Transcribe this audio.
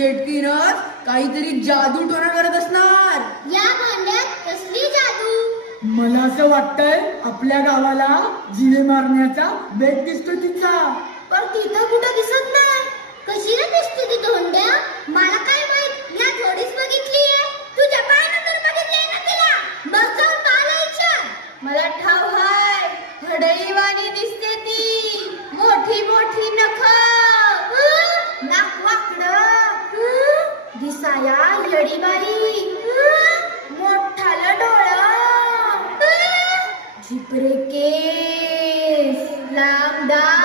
चेटकीनच काहीतरी जादू टोना करत असणार. या भांड्यात कसली जादू? मला असं वाटतंय आपल्या गावाला जिवे मारण्याचा बेत दिसतो तिचा. पण तिथं कुठं दिसत नाही. कशी रे दिसते ती धोंड्या? मला काय माहित, मी थोडीच बघितलीये. तुझ्या पायानं तर बघितलीये ना तिला. बघ जाऊन मला विचार. मला ठाव हाय, हडईवाणी दिसते ती. मोठी मोठी नख, नाक वाकडं, दिसाया येडीबाई, मोठालं डोळं, झिपरे केस, लांब दात.